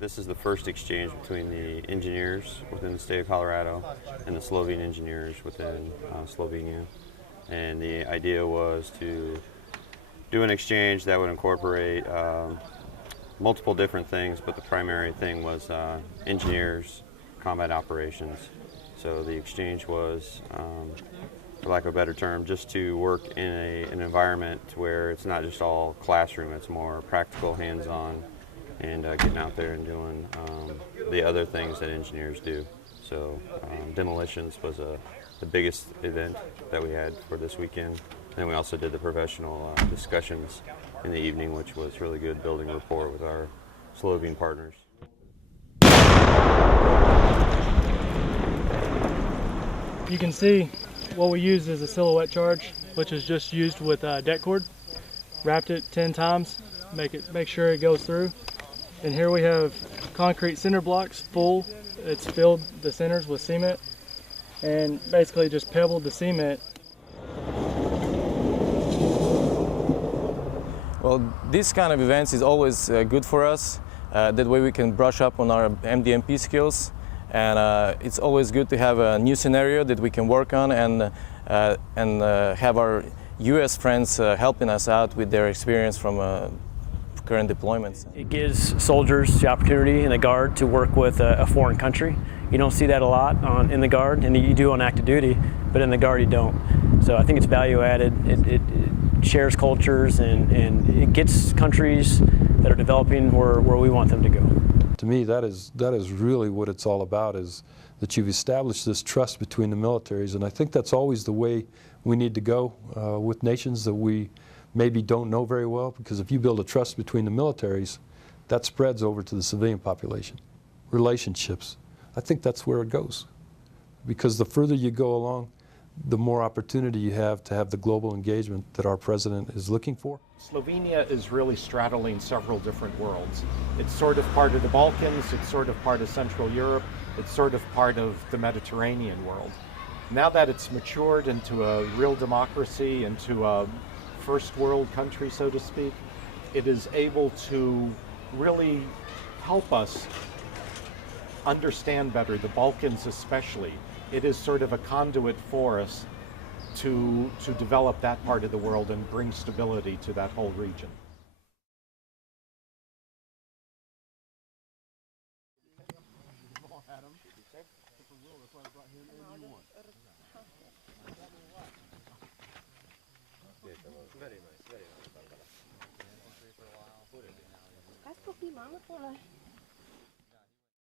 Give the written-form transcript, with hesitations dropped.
This is the first exchange between the engineers within the state of Colorado and the Slovene engineers within Slovenia. And the idea was to do an exchange that would incorporate multiple different things, but the primary thing was engineers, combat operations. So the exchange was, for lack of a better term, just to work in an environment where it's not just all classroom, it's more practical, hands-on, and getting out there and doing the other things that engineers do. So demolitions was the biggest event that we had for this weekend. And we also did the professional discussions in the evening, which was really good, building rapport with our Slovene partners. You can see what we used is a silhouette charge, which is just used with deck cord. Wrapped it 10 times, make sure it goes through. And here we have concrete center blocks full. It's filled the centers with cement and basically just pebbled the cement. Well, this kind of events is always good for us. That way we can brush up on our MDMP skills, and it's always good to have a new scenario that we can work on and have our U.S. friends helping us out with their experience from current deployments. It gives soldiers the opportunity in the Guard to work with a foreign country. You don't see that a lot in the Guard, and you do on active duty, but in the Guard you don't. So I think it's value added. It shares cultures and it gets countries that are developing where we want them to go. To me, that is really what it's all about, is that you've established this trust between the militaries, and I think that's always the way we need to go with nations that we maybe don't know very well, because if you build a trust between the militaries, that spreads over to the civilian population. Relationships, I think that's where it goes, because the further you go along, the more opportunity you have to have the global engagement that our president is looking for. Slovenia is really straddling several different worlds. It's sort of part of the Balkans, it's sort of part of Central Europe, it's sort of part of the Mediterranean world. Now that it's matured into a real democracy, into a first world country, so to speak, it is able to really help us understand better, the Balkans especially. It is sort of a conduit for us to develop that part of the world and bring stability to that whole region. SPP